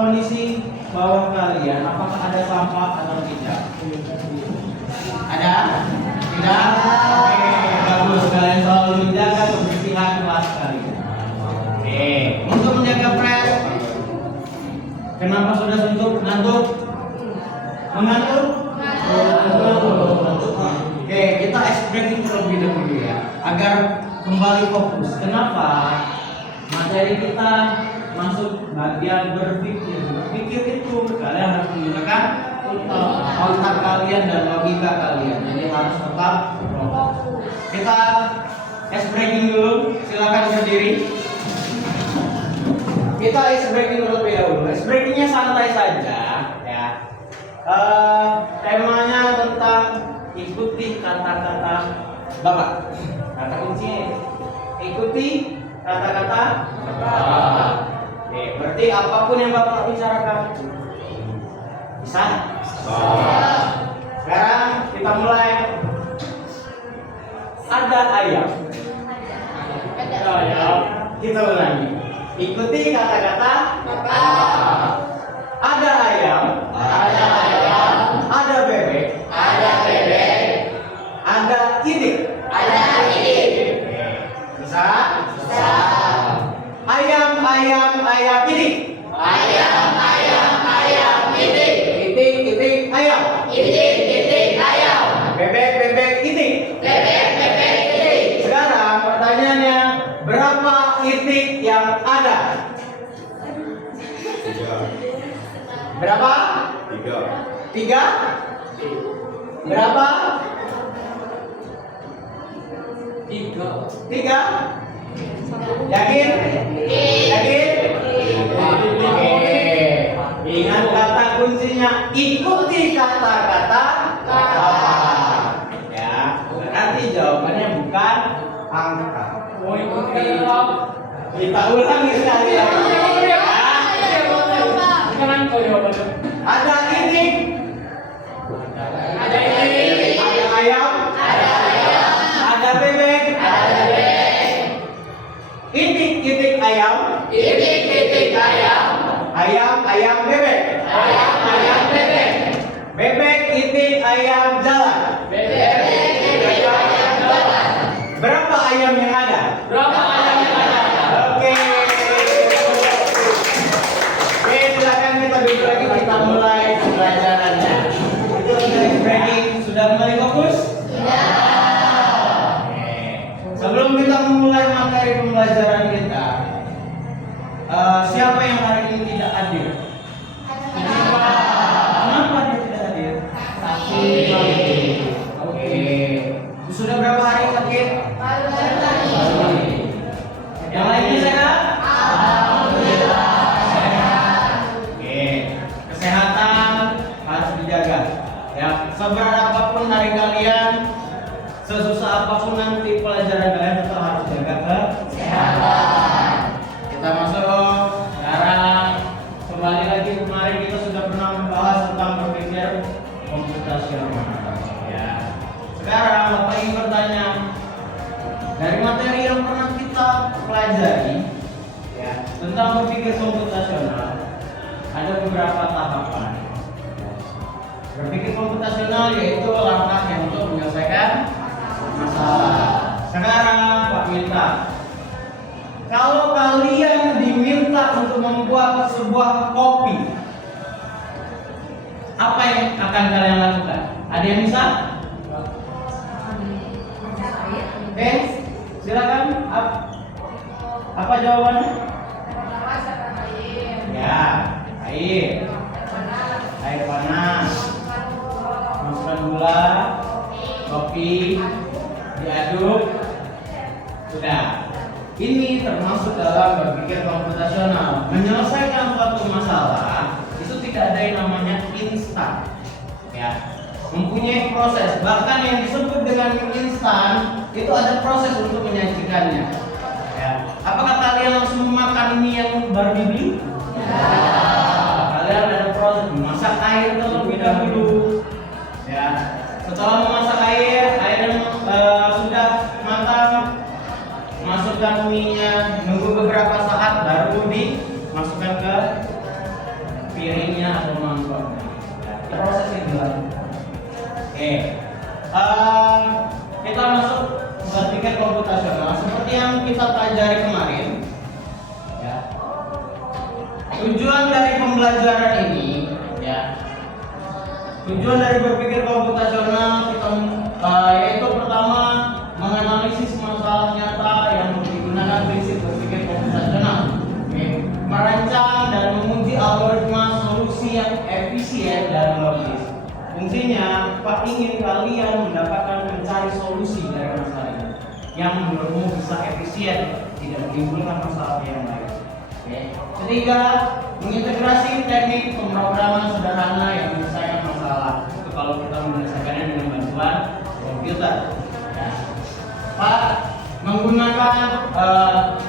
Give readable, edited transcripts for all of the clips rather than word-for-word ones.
kondisi bawah kalian, apakah ada sampah atau tidak? Ada? Tidak? Oke, bagus. Kalian selalu menjaga kebersihan kelas kalian. Oke, untuk menjaga fresh. Kenapa sudah suntuk? Ngantuk? Mengantuk? Oke, kita ice breaking terlebih dahulu ya, agar kembali fokus. Kenapa? Materi kita masuk bagian berpikir. Berpikir itu kalian harus menggunakan otak kalian dan logika kalian. Jadi harus tetap fokus. Kita ice breaking dulu. Silakan berdiri. Kita ice breaking terlebih dahulu. Ice breakingnya santai saja ya. Temanya tentang ikuti kata-kata Bapak. Kata kunci ikuti kata-kata Bapak. Oke, berarti apapun yang Bapak bicarakan bisa? Sekarang kita mulai. Ada ayam. Ada ayam. Kita ulangi. Ikuti kata-kata Bapak. Ada ayam. Ada ayam. Ada bebek. Ada bebek. Ada idik. Ada idik. Bisa? Bisa. Ayam, ayam, ayam idik. Ayam, ayam, ayam idik. Itik, itik, ayam. Itik, itik, ayam. Bebek, bebek, itik. Bebek, bebek, itik. Sekarang pertanyaannya, berapa itik yang ada? Berapa? Tiga. Berapa? Tiga. Yakin? Yakin? Oke. Ingat kata kuncinya, ikuti kata-kata Bapak. Ya, berarti jawabannya bukan angka. Oh, ikuti. Kita ulangi sekali lagi. Ada itik. Ada itik. Ada ayam. Ada ayam. Ada bebek. Ada bebek. Itik, itik, ayam. Itik, itik, ayam. Ayam, ayam, bebek. Ayam, ayam, bebek. Bebek, itik, ayam jalan. Bebek, itik, ayam jalan. Berapa ayam yang ada? Berapa ayam yang ada? Oke. Oke, silakan kita duduk lagi, kita mulai pembelajarannya. Itu dari breaking sudah mulai fokus? Sudah. Oke. Sebelum kita memulai materi pembelajaran kita, siapa yang hari ini tidak hadir? Kenapa dia tidak hadir? Sakit. Oke. Sudah berapa hari sakit? Yang lainnya sehat? Alhamdulillah sehat. Oke. Kesehatan harus dijaga. Ya, seberat apapun hari kalian, sesusah apapun nanti pelajaran kalian, tetap harus jaga kesehatan. Kita masuk sekarang. Kembali lagi, kemarin kita sudah pernah membahas tentang berpikir komputasional. Ya. Sekarang Bapak ingin bertanya, dari materi yang pernah kita pelajari ya, tentang berpikir komputasional, ada beberapa tahapan. Berpikir komputasional yaitu langkah yang untuk menyelesaikan masalah. Sekarang Pak minta, kalau kalian diminta untuk membuat sebuah kopi, apa yang akan kalian lakukan? Ada yang bisa? Oke, silakan. Apa jawabannya? Ya, air. Air panas. Masukkan gula, kopi, diaduk. Sudah. Ini termasuk dalam berpikir komputasional. Menyelesaikan suatu masalah itu tidak ada yang namanya instan. Ya, mempunyai proses. Bahkan yang disebut dengan instan itu ada proses untuk menyajikannya. Ya. Apakah kalian langsung makan mie yang baru dibeli? Ya. Kalian ada proses memasak air terlebih dahulu. Ya. Setelah memasak air sudah matang, masukkan mie-nya, nunggu beberapa saat baru dimasukkan ke piringnya atau mangkoknya. Ya, proses yang dilakukan. Oke, kita masuk berpikir komputasional seperti yang kita pelajari kemarin. Ya. Tujuan dari pembelajaran ini, ya, tujuan dari berpikir komputasional kita yaitu pertama menganalisis masalah nyata yang menggunakan prinsip berpikir komputasional. Oke. Merancang dan menguji algoritma solusi yang efisien dan logis. Fungsinya, Pak ingin kalian mendapatkan mencari solusi dari masalah ini yang menurutmu bisa efisien, tidak menimbulkan masalah yang lain. Oke. Ketiga, mengintegrasi teknik pemrograman sederhana yang menyelesaikan masalah. Itu kalau kita menyelesaikannya dengan bantuan komputer. Ya. Pak, menggunakan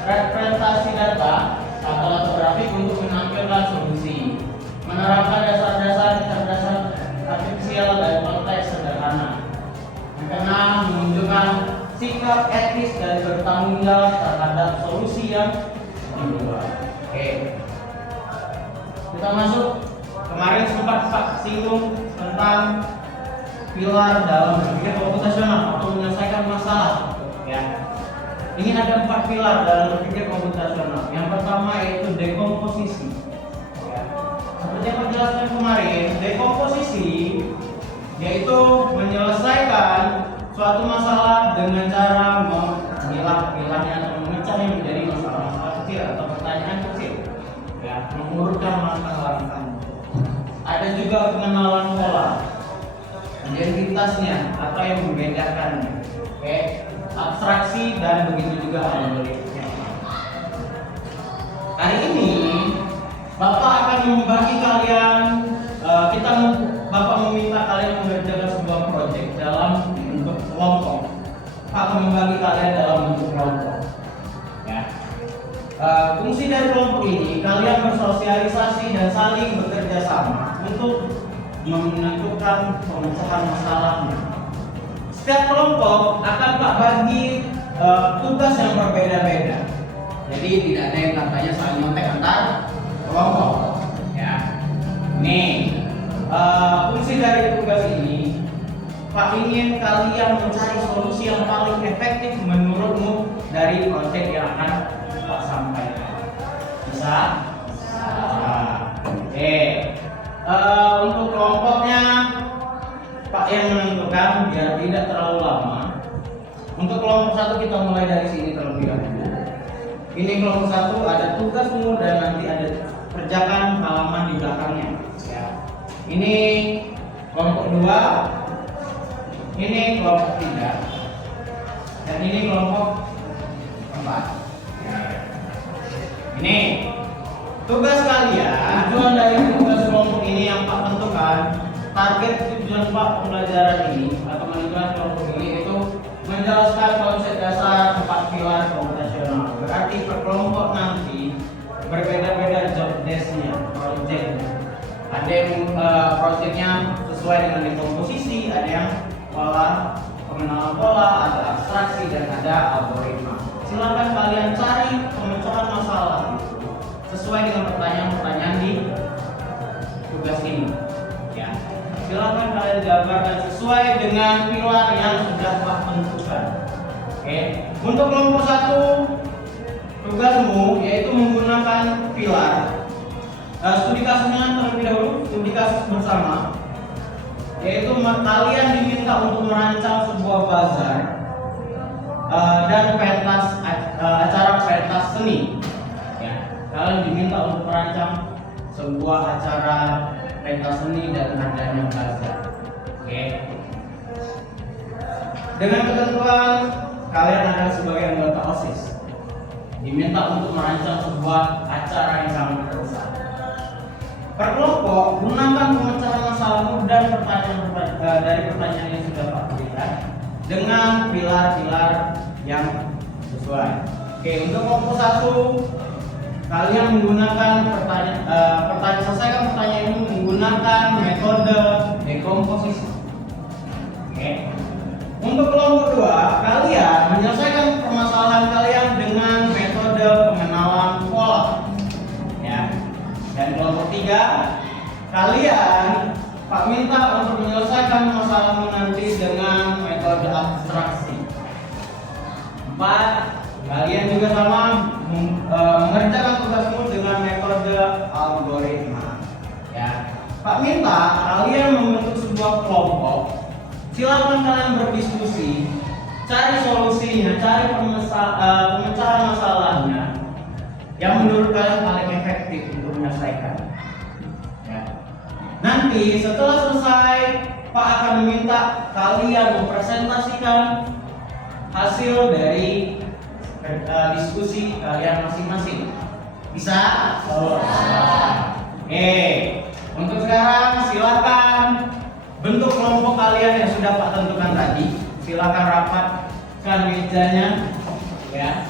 representasi data atau grafik untuk menampilkan solusi. Menerapkan dasar-dasar kecerdasan artifisial dan konteks sederhana. Keenam, menunjukkan sikap etis dan bertanggung jawab terhadap solusi yang dibuat. Oke. Kita masuk, kemarin sempat Pak singgung tentang pilar dalam berpikir komputasional atau menyelesaikan masalah. Ya. Ini ada 4 pilar dalam berpikir komputasional. Yang pertama yaitu dekomposisi. Seperti yang saya jelaskan kemarin, dekomposisi yaitu menyelesaikan suatu masalah dengan cara memilah-milahnya atau memecahnya menjadi masalah-masalah kecil atau pertanyaan kecil. Ya, mengurutkan masalah langkah. Ada juga pengenalan pola, identitasnya, apa yang membedakannya. Oke, abstraksi dan begitu juga algoritma. Hari ini Bapak akan membagi kalian, Bapak meminta kalian mengerjakan sebuah proyek dalam bentuk kelompok. Pak akan membagi kalian dalam bentuk kelompok. Ya. Fungsi dari kelompok ini, kalian bersosialisasi dan saling bekerja sama untuk menentukan pemecahan masalahnya. Setiap kelompok akan Pak bagi tugas yang berbeda-beda. Jadi tidak ada yang katanya saling nyontek antar kelompok. Ya. Nih, fungsi dari tugas ini, Pak ingin kalian mencari solusi yang paling efektif menurutmu dari proyek yang akan Pak sampaikan. Bisa? Oke. Untuk kelompoknya Pak yang menentukan biar tidak terlalu lama. Untuk kelompok 1 kita mulai dari sini terlebih dahulu. Ini kelompok 1 ada tugasmu dan nanti ada kerjakan halaman di belakangnya. Ya. Ini kelompok 2, ini kelompok 3, dan ini kelompok 4. Ini tugas kalian. Tujuan dari tugas kelompok ini yang Pak tentukan, target tujuan Pak pembelajaran ini atau menentukan kelompok ini itu menjelaskan konsep dasar 4 pilar komputasional. Berarti per kelompok nanti berbeda-beda job desk-nya, project. Ada yang projectnya sesuai dengan dekomposisi, ada yang pengenalan pola, ada abstraksi, dan ada algoritma. Silakan kalian cari pemecahan masalah itu sesuai dengan pertanyaan-pertanyaan di tugas ini. Ya, silakan kalian gambarkan sesuai dengan pilar yang sudah Pak tentukan. Oke, untuk kelompok 1 tugasmu yaitu menggunakan pilar. Studi kasusnya terlebih dahulu, studi kasus bersama, yaitu kalian diminta untuk merancang sebuah bazar dan pentas acara pentas seni. Ya, kalian diminta untuk merancang sebuah acara pentas seni dan adanya bazar. Oke. Dengan ketentuan kalian adalah sebagai anggota OSIS, diminta untuk merancang sebuah acara yang sangat besar. Per kelompok, gunakan pemecahan masalahmu dan dari pertanyaan yang sudah Pak berikan dengan pilar-pilar yang sesuai. Oke, untuk kelompok 1, kalian menggunakan selesaikan pertanyaan ini menggunakan metode dekomposisi. Oke. Untuk kelompok 2, kalian menyelesaikan permasalahan kalian dengan metode pengenalan pola. Ya. Dan kelompok 3, kalian Pak minta untuk menyelesaikan masalahmu nanti dengan metode abstraksi. 4. Kalian juga sama mengerjakan tugasmu dengan metode algoritma. Ya, Pak minta kalian membentuk sebuah kelompok. Silakan kalian berdiskusi, cari solusinya, cari pemecahan masalahnya yang menurut kalian paling efektif untuk menyelesaikan. Ya. Nanti setelah selesai, Pak akan meminta kalian mempresentasikan hasil dari diskusi kalian masing-masing. Bisa? Oke. Untuk sekarang silakan bentuk kelompok kalian yang sudah Pak tentukan tadi. Silakan rapatkan mejanya, ya.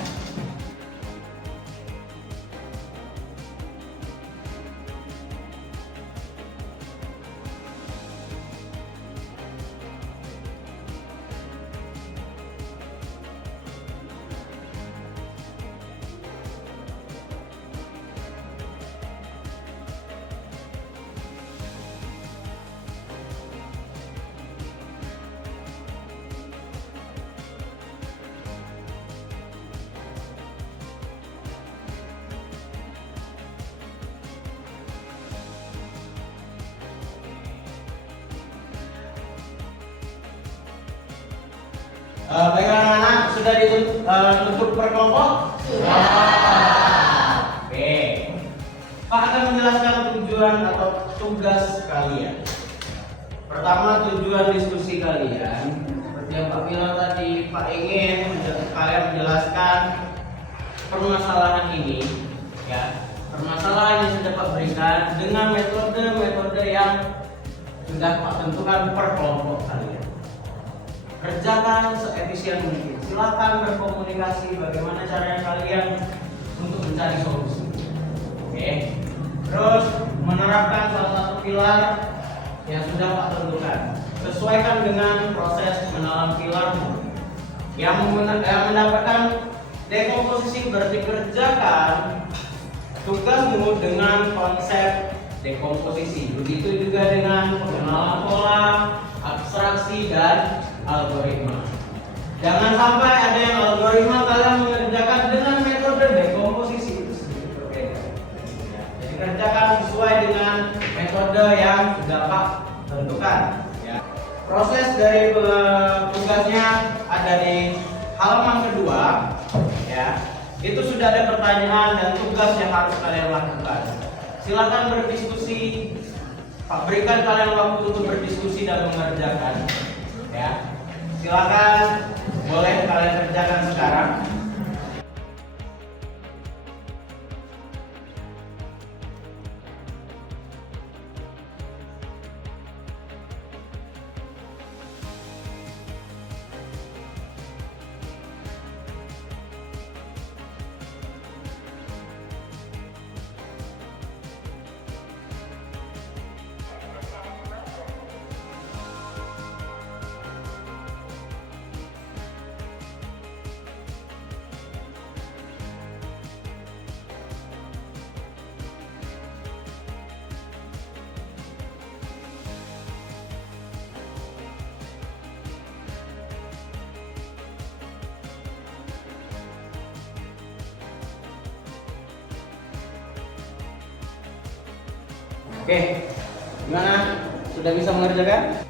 Baik anak-anak, sudah ditutup per kelompok? Sudah. Oke. Pak akan menjelaskan tujuan atau tugas kalian. Pertama, tujuan diskusi kalian. Seperti yang Pak bilang tadi, Pak ingin kalian menjelaskan permasalahan ini, ya. Permasalahan yang sudah Pak berikan dengan metode-metode yang sudah Pak tentukan per kelompok kalian. Kerjakan seefisien mungkin. Silakan berkomunikasi bagaimana caranya kalian untuk mencari solusi. Oke. Terus menerapkan salah satu pilar yang sudah Pak tentukan. Sesuaikan dengan proses menelan pilarmu. Yang mendapatkan dekomposisi berarti kerjakan tugasmu dengan konsep dekomposisi. Begitu juga dengan pengenalan pola, abstraksi dan algoritma. Jangan sampai ada yang algoritma kalian mengerjakan dengan metode dekomposisi, itu sedikit berbeda. Jadi kerjakan sesuai dengan metode yang sudah Pak tentukan. Ya. Proses dari tugasnya ada di halaman kedua. Ya. Itu sudah ada pertanyaan dan tugas yang harus kalian lakukan. Silakan berdiskusi. Pak berikan kalian waktu untuk berdiskusi dan mengerjakan. Ya. Silakan, boleh kalian kerjakan sekarang. Oke, gimana? Sudah bisa mengerjakan?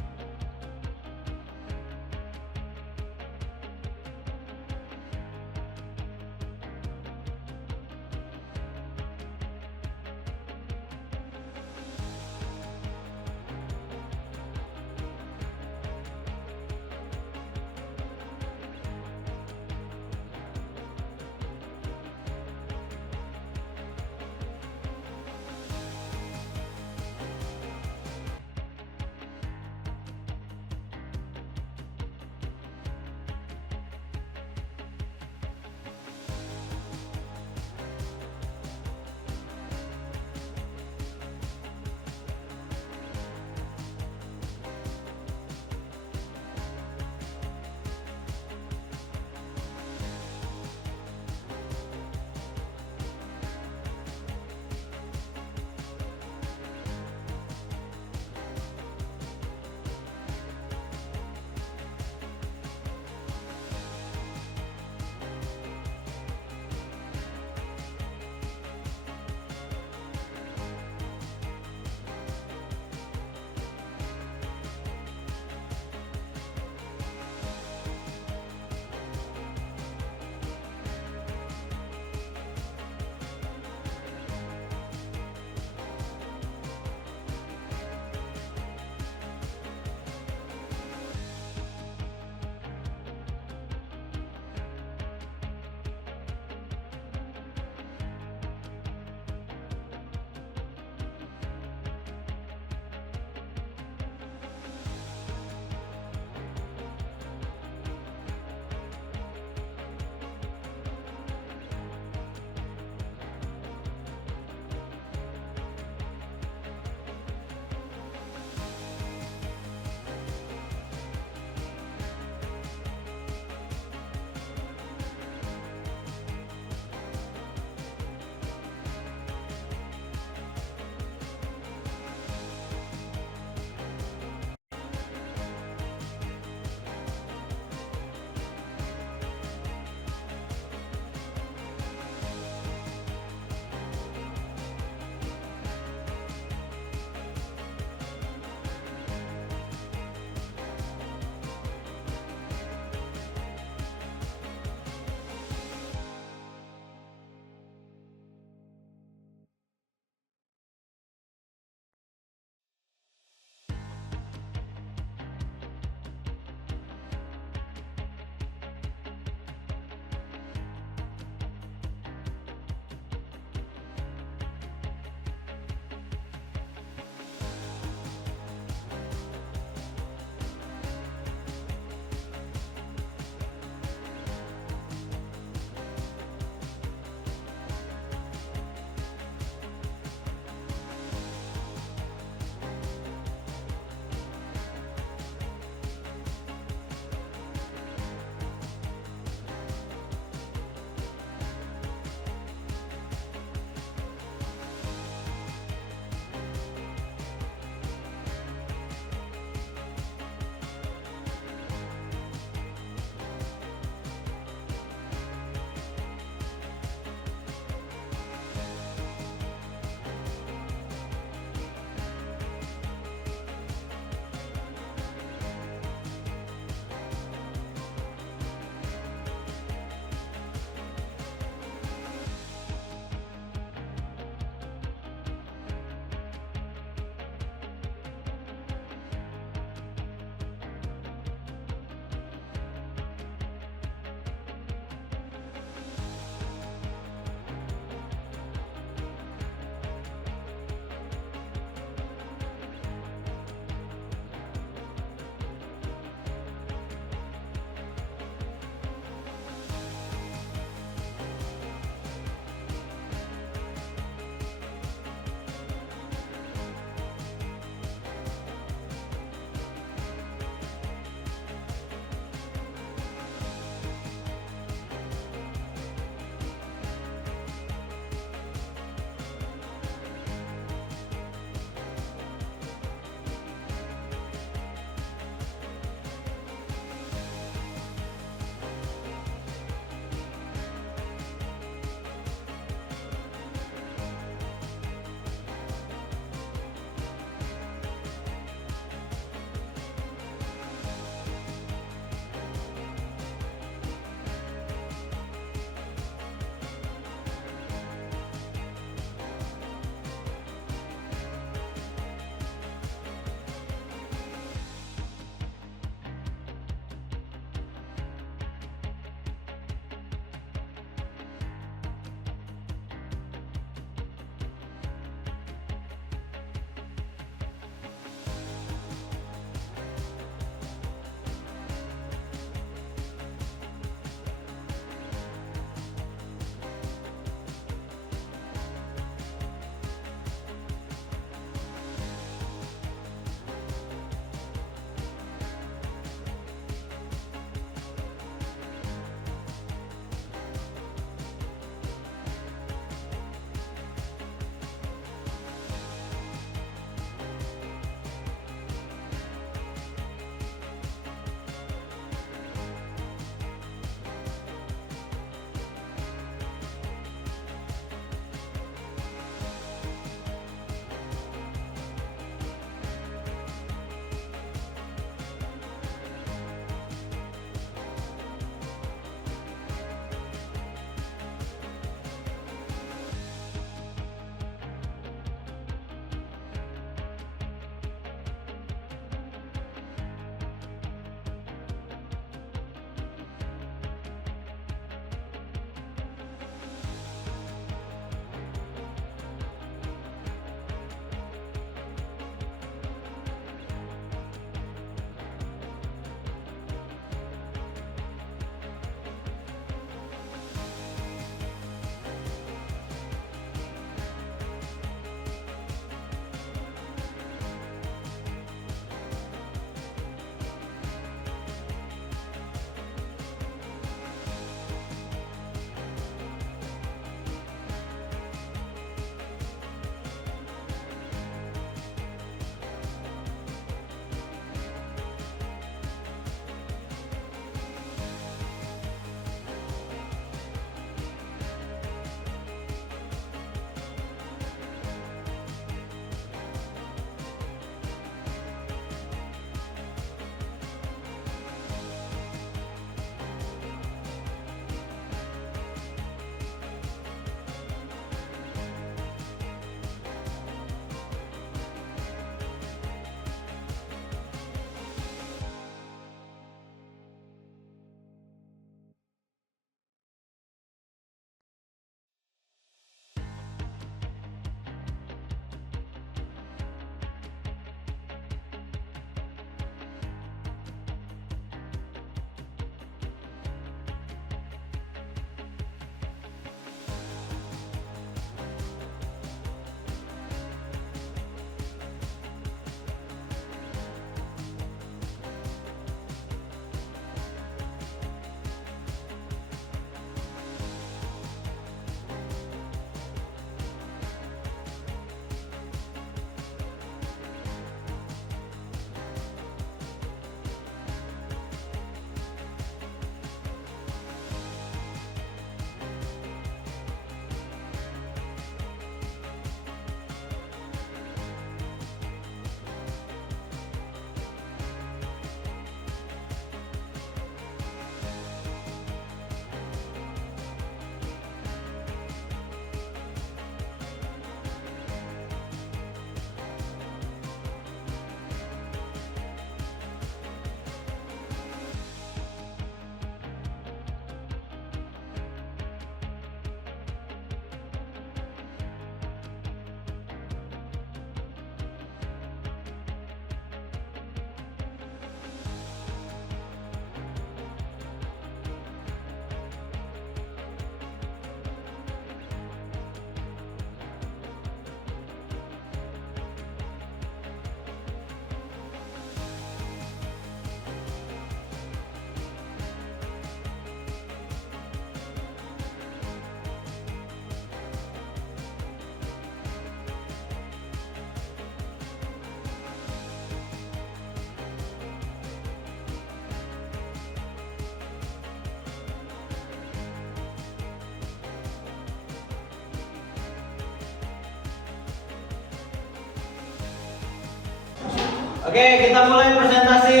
Oke, kita mulai presentasi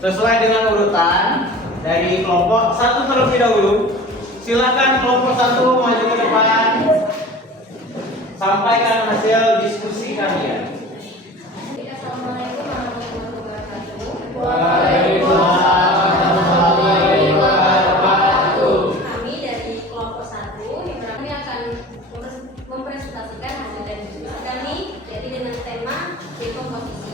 sesuai dengan urutan dari kelompok 1 terlebih dahulu. Silakan kelompok 1 maju ke depan. Sampaikan hasil diskusi kalian. Assalamualaikum warahmatullahi wabarakatuh. Waalaikumsalam warahmatullahi wabarakatuh. Kami dari kelompok 1 yang kami akan mempresentasikan hasil dari diskusi kami, yaitu dengan tema dekomposisi.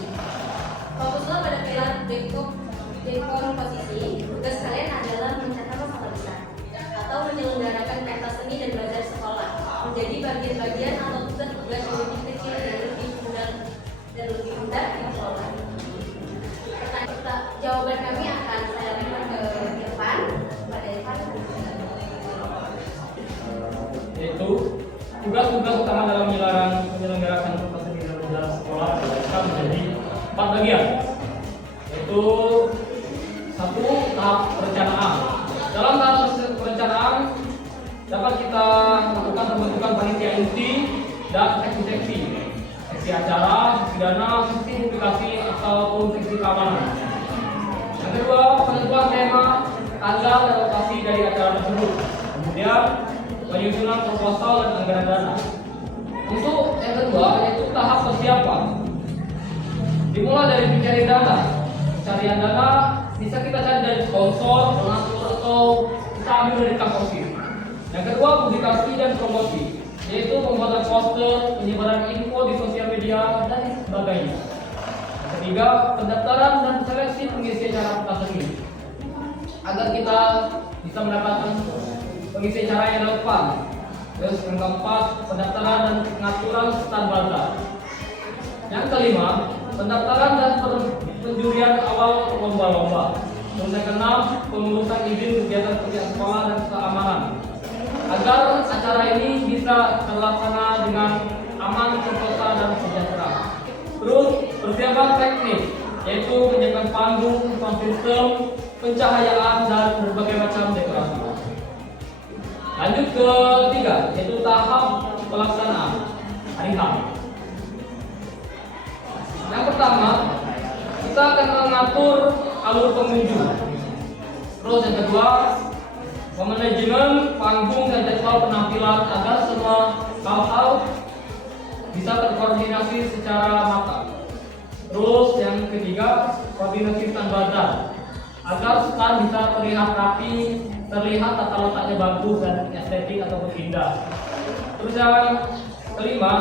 Fokuslah pada pilar dekomposisi. Tugas kalian adalah mencatat masalah besar atau menyelenggarakan pentas seni dan belajar sekolah menjadi bagian-bagian atau tugas-tugas yang lebih kecil dan lebih mudah dikelola. Jawaban kami akan saya lempar ke Irfan. Pada Irfan, yaitu tugas-tugas utama dalam menyelenggarakan pentas seni dan belajar sekolah dibagi menjadi 4 bagian, yaitu 1. Tahap perencanaan. Dalam tahap perencanaan dapat kita lakukan pembentukan panitia inti dan seksi-seksi acara, seksi dana, seksi publikasi ataupun seksi keamanan. Yang kedua, penentuan tema, tanggal, dan lokasi dari acara tersebut. Kemudian penyusunan proposal dan anggaran dana. Untuk yang kedua yaitu tahap persiapan. Dimulai dari mencari dana. Pencarian dana bisa kita cari dari sponsor, donatur, atau kita ambil dari kampus. Yang kedua, publikasi dan promosi, yaitu pembuatan poster, penyebaran info di sosial media, dan sebagainya. Yang ketiga, pendaftaran dan seleksi pengisi acara pentas seni agar kita bisa mendapatkan pengisi acara yang relevan. Terus yang keempat, pendaftaran dan pengaturan standar. Yang kelima, pendaftaran dan penjurian awal lomba-lomba. Terus yang keenam, pengurusan izin kegiatan sekolah dan keamanan agar acara ini bisa terlaksana dengan aman, sentosa, dan sejahtera. Terus persiapan teknis, yaitu menyiapkan panggung, sound system, pencahayaan, dan berbagai macam dekorasi. Lanjut ke 3, yaitu tahap pelaksanaan hari H. Yang pertama, kita akan mengatur alur pengunjung. Terus yang kedua, manajemen panggung dan jadwal penampilan agar semua hal-hal bisa terkoordinasi secara matang. Terus yang ketiga, koordinasi standar agar stand bisa terlihat rapi, terlihat tata letaknya bagus dan estetik atau indah. Terus yang kelima,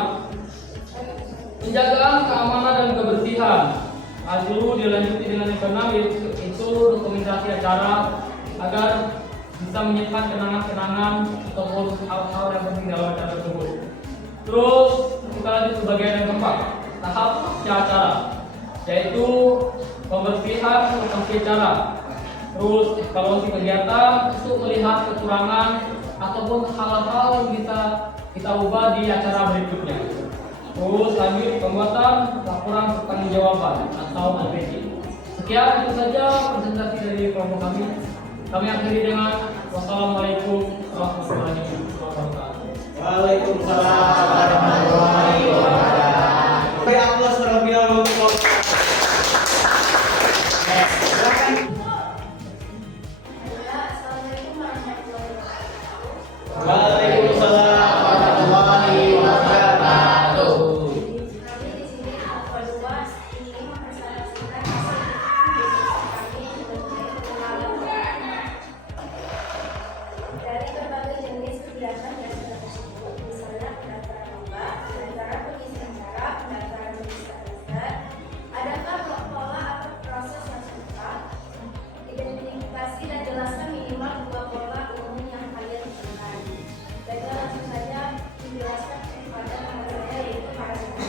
penjagaan keamanan dan kebersihan. Lalu dilanjuti dengan yang keenam, yaitu dokumentasi acara agar bisa menyimpan kenangan-kenangan ataupun hal-hal yang penting dalam acara tersebut. Terus kita lanjut ke bagian yang keempat, tahap pasca acara, yaitu pembersihan pasca acara. Terus evaluasi kegiatan untuk melihat kekurangan ataupun hal-hal yang bisa kita ubah di acara berikutnya. Terus lanjut pembuatan laporan pertanggungjawaban atau LPJ. Sekian itu saja presentasi dari kelompok kami. Kami akhiri dengan wassalamualaikum warahmatullahi wabarakatuh. Waalaikumsalam warahmatullahi wabarakatuh. Beri aplaus terlebih dahulu untuk kelompok. Silakan. Assalamualaikum warahmatullahi wabarakatuh. Waalaikumsalam warahmatullahi wabarakatuh. Kami di sini Alfa 2 ingin mempresentasikan hasil diskusi kami mengenai pengenalan dari berbagai jenis kegiatan dan tersebut, misalnya pendaftaran lomba, pendaftaran pengisi acara, pendaftaran pengisi acara. Adakah pola atau proses yang tepat? Identifikasi dan jelaskan minimal 2 pola umum yang kalian gunakan. Baiklah, langsung saja dijelaskan kepada teman saya, yaitu para siswa.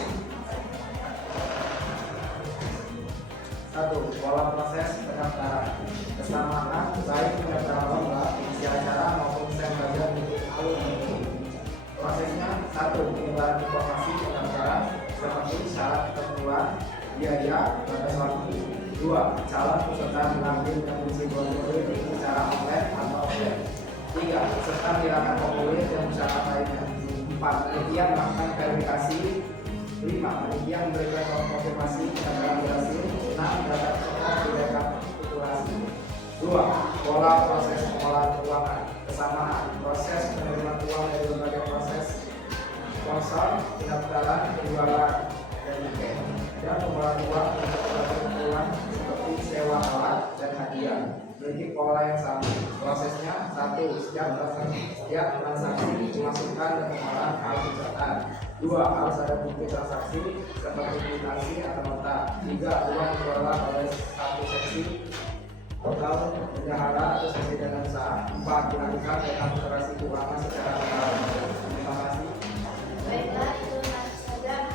1. Pola proses pendaftaran. Kesamaan baik pendaftaran lomba, pengisi acara maupun SEM belajar untuk alumni. Prosesnya: 1. Penyebaran informasi pendaftaran seperti syarat ketentuan, biaya, batas waktu. 2. Calon peserta mengambil dan mengisi formulir secara online atau offline. 3. Peserta menyerahkan formulir dan syarat lainnya. 4. Panitia melakukan verifikasi. 5. Panitia memberikan konfirmasi pendaftaran berhasil. Data pokok di rekapitulasi. 2. Pola proses pengolahan keuangan. Kesamaan. Proses penerimaan uang dari berbagai proses sponsor, pendaftaran, penjualan, dan pengolahan uang untuk keperluan seperti sewa alat dan hadiah. Memiliki pola yang sama. Prosesnya 1. Setiap transaksi dimasukkan dan pengolahan harus dicatat. 2. Harus ada bukti transaksi seperti kwitansi atau nota. 3. Uang dikelola oleh satu seksi total bendahara atau seksi dana usaha. 4. Dilakukan rekapitulasi keuangan secara total. Terima kasih. Baiklah, itu saja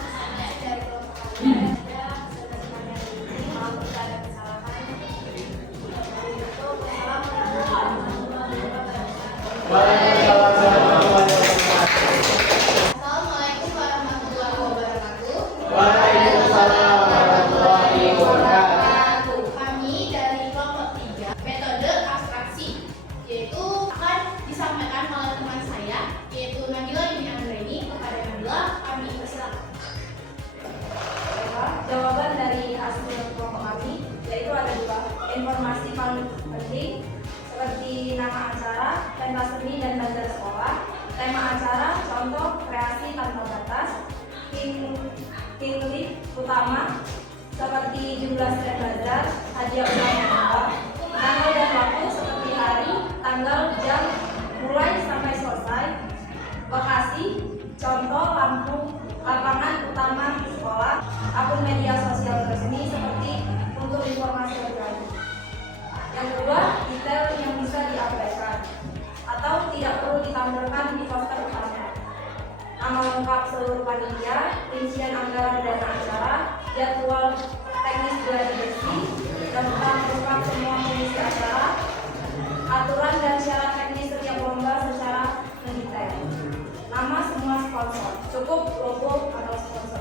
dari kelompok kami. Ada sesuatu yang mau kita ada kesalahan. Dari itu, wassalamualaikum warahmatullahi wabarakatuh. Assalamualaikum warahmatullahi wabarakatuh. Waalaikumsalam warahmatullahi wabarakatuh. Kami dari kelompok 3 metode abstraksi, yaitu akan disampaikan oleh teman saya, yaitu Nabila Yuni Anggraini. Kepada Nabila, kami persilakan. Baiklah, jawaban dari hasil kelompok kami yaitu ada 2. Informasi paling penting seperti nama acara, pentas seni dan bazar sekolah, tema acara, contoh kreasi tanpa batas, titik utama seperti jumlah stand bazar, hadiah ulang tahun, tanggal dan waktu seperti hari, tanggal, jam, mulai sampai selesai, lokasi, contoh lampu, lapangan utama sekolah, akun media sosial resmi seperti untuk informasi lebih lanjut. Yang kedua, detail yang bisa diabaikan atau tidak perlu ditampilkan di poster utama. Nama lengkap seluruh panitia, rincian anggaran dana acara, jadwal teknis gladi bersih, tentang lengkap semua pengisi acara, aturan dan syarat teknis setiap lomba secara mendetail. Nama semua sponsor, cukup logo atau sponsor.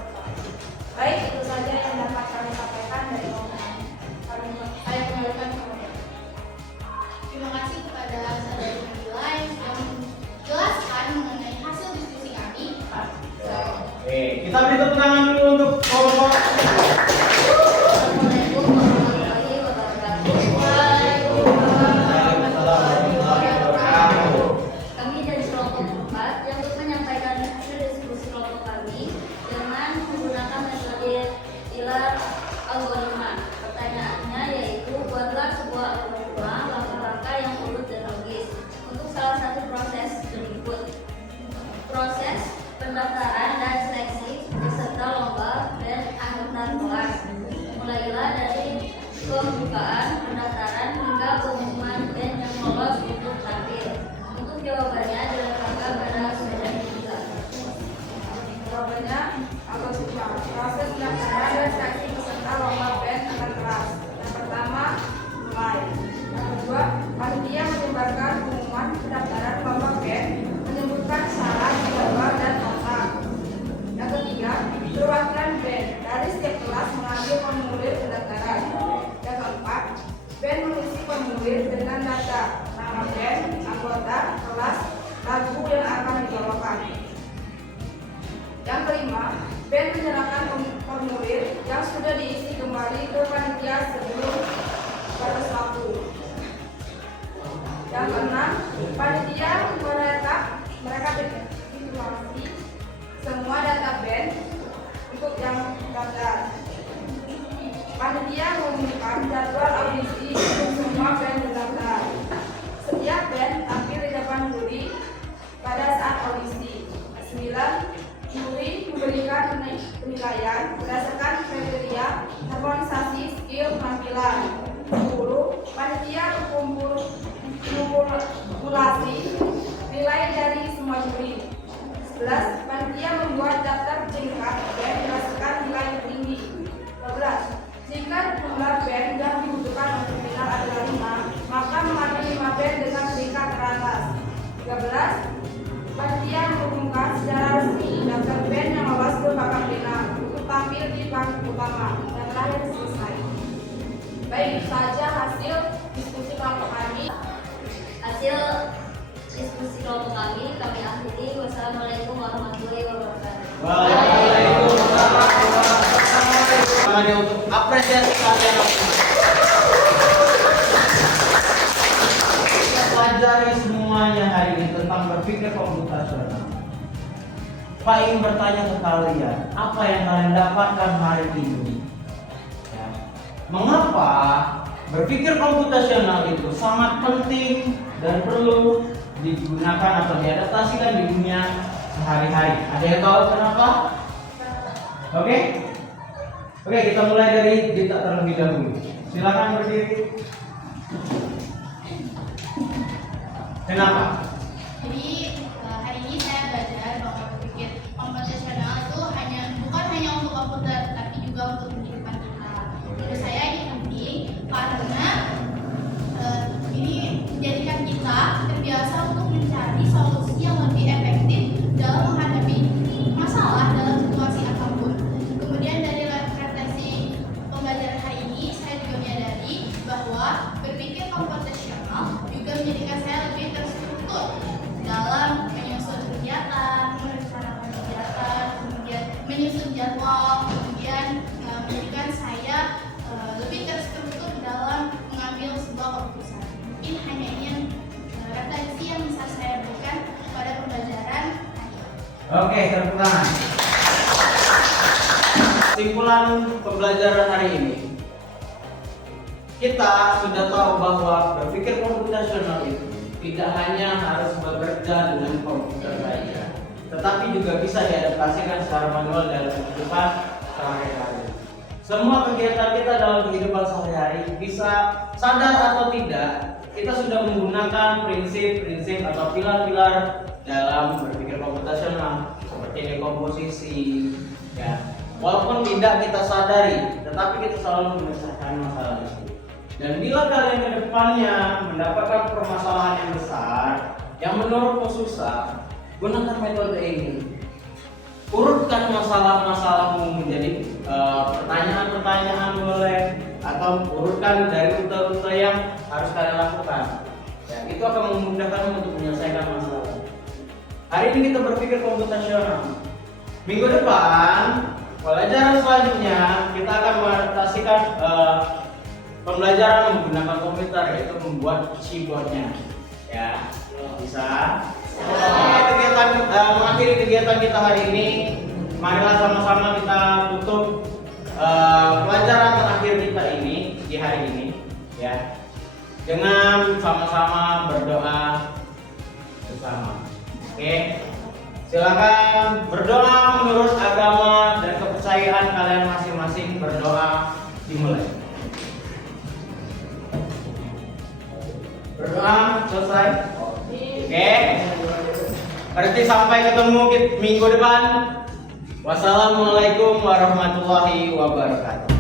Baik, itu saja yang dapat kami sampaikan dari kelompok kami. Saya kembalikan ke kelompok. Terima kasih kepada saudari Nabila yang sudah menjelaskan mengenai hasil diskusi kami. Oke, kita beri tepuk tangan dulu untuk kelompok. Assalamualaikum warahmatullahi wabarakatuh. Waalaikumsalam warahmatullahi wabarakatuh. Kami dari kelompok 4 yang untuk menyampaikan hasil diskusi kelompok kami dengan menggunakan metode pilar algoritma. Pertanyaannya yaitu buatlah sebuah algoritma langkah-langkah yang urut dan logis untuk salah satu proses berikut. Proses pendaftaran dan seleksi peserta lomba dan angkutan kelas. Mulailah dari pembukaan pendaftaran hingga pengumuman band yang lolos untuk tampil. Untuk jawabannya dilengkapi pada sudah juga. Jawabannya algoritma. Proses pendaftaran dan seleksi peserta lomba band antar kelas. Yang pertama, mulai. Yang kedua, panitia menyebarkan pengumuman pendaftaran lomba band, menyebutkan syarat, jadwal, dan kontak. Yang ketiga, perwakilan band dari setiap kelas mengambil formulir pendaftaran. Yang keempat, band mengisi formulir dengan data nama band, anggota, kelas, lagu yang akan dibawakan. Yang kelima, band menyerahkan formulir yang sudah diisi kembali ke panitia sebelum batas waktu. Yang keenam, panitia merekapitulasi semua data band untuk yang daftar. Panitia mengumumkan jadwal audisi untuk semua band terdaftar. Setiap band tampil di depan juri pada saat audisi. 9. Juri memberikan penilaian berdasarkan kriteria harmonisasi skill penampilan. 10. Panitia kumulasi nilai dari semua juri. 11. Panitia membuat daftar peringkat band berdasarkan nilai tertinggi. 12. Jika jumlah band yang dibutuhkan untuk final adalah 5, maka mengambil 5 band dengan peringkat teratas. 13. Panitia mengumumkan secara resmi daftar band yang lolos ke babak final untuk tampil di panggung utama. Dan terakhir selesai. Baik, itu saja hasil diskusi kelompok kami. Hasil diskusi kelompok kami akhiri. Wassalamualaikum warahmatullahi wabarakatuh. Waalaikumsalam warahmatullahi wabarakatuh. Untuk Apresiasi kalian masing-masing. Kita pelajari semuanya hari ini tentang berpikir komputasional. Pak ingin bertanya ke kalian, apa yang kalian dapatkan hari ini? Ya. Mengapa berpikir komputasional itu sangat penting dan perlu digunakan atau diadaptasikan di dunia sehari-hari? Ada yang tahu kenapa? Oke? Oke, kita mulai dari Dita terlebih dahulu. Silakan berdiri. Kenapa? Jadi hari ini saya belajar bahwa berpikir komputasional itu bukan hanya untuk komputer, tapi juga untuk kehidupan kita. Menurut saya ini penting karena ini menjadikan kita terbiasa untuk mencari solusi yang lebih efektif dalam menghadapi masalah dalam situasi apapun. Kemudian dari refleksi pembelajaran hari ini, saya juga menyadari bahwa berpikir komputasional juga menjadikan saya lebih terstruktur dalam menyusun kegiatan, merencanakan kegiatan, kemudian menyusun jadwal, kemudian menjadikan saya lebih terstruktur dalam mengambil sebuah keputusan. Mungkin hanya ini yang refleksi yang bisa saya berikan pada pembelajaran hari ini. Oke, tepuk tangan. Simpulan pembelajaran hari ini, kita sudah tahu bahwa berpikir komputasional itu tidak hanya harus bekerja dengan komputer saja, tetapi juga bisa diadaptasikan secara manual dalam kehidupan sehari-hari. Semua kegiatan kita dalam kehidupan sehari-hari, bisa sadar atau tidak, kita sudah menggunakan prinsip-prinsip atau pilar-pilar dalam berpikir komputasional seperti dekomposisi, ya. Walaupun tidak kita sadari, tetapi kita selalu menyelesaikan masalah itu. Dan bila kalian ke depannya mendapatkan permasalahan yang besar, yang menurutmu susah, gunakan metode ini. Urutkan masalah-masalahmu menjadi pertanyaan-pertanyaan boleh, atau urutkan dari rute-rute yang harus kalian lakukan. Ya, itu akan memudahkanmu untuk menyelesaikan masalah. Hari ini kita berpikir komputasional. Minggu depan, pelajaran selanjutnya kita akan mengadaptasikan pembelajaran menggunakan komputer, yaitu membuat keyboardnya. Ya, bisa. Mengakhiri kegiatan kita hari ini, marilah sama-sama kita tutup pelajaran terakhir kita ini di hari ini, ya, dengan sama-sama berdoa bersama. Oke, silakan berdoa menurut agama dan kepercayaan kalian masing-masing. Berdoa dimulai. Berdoa selesai. Oke. Berarti sampai ketemu minggu depan. Wassalamualaikum warahmatullahi wabarakatuh.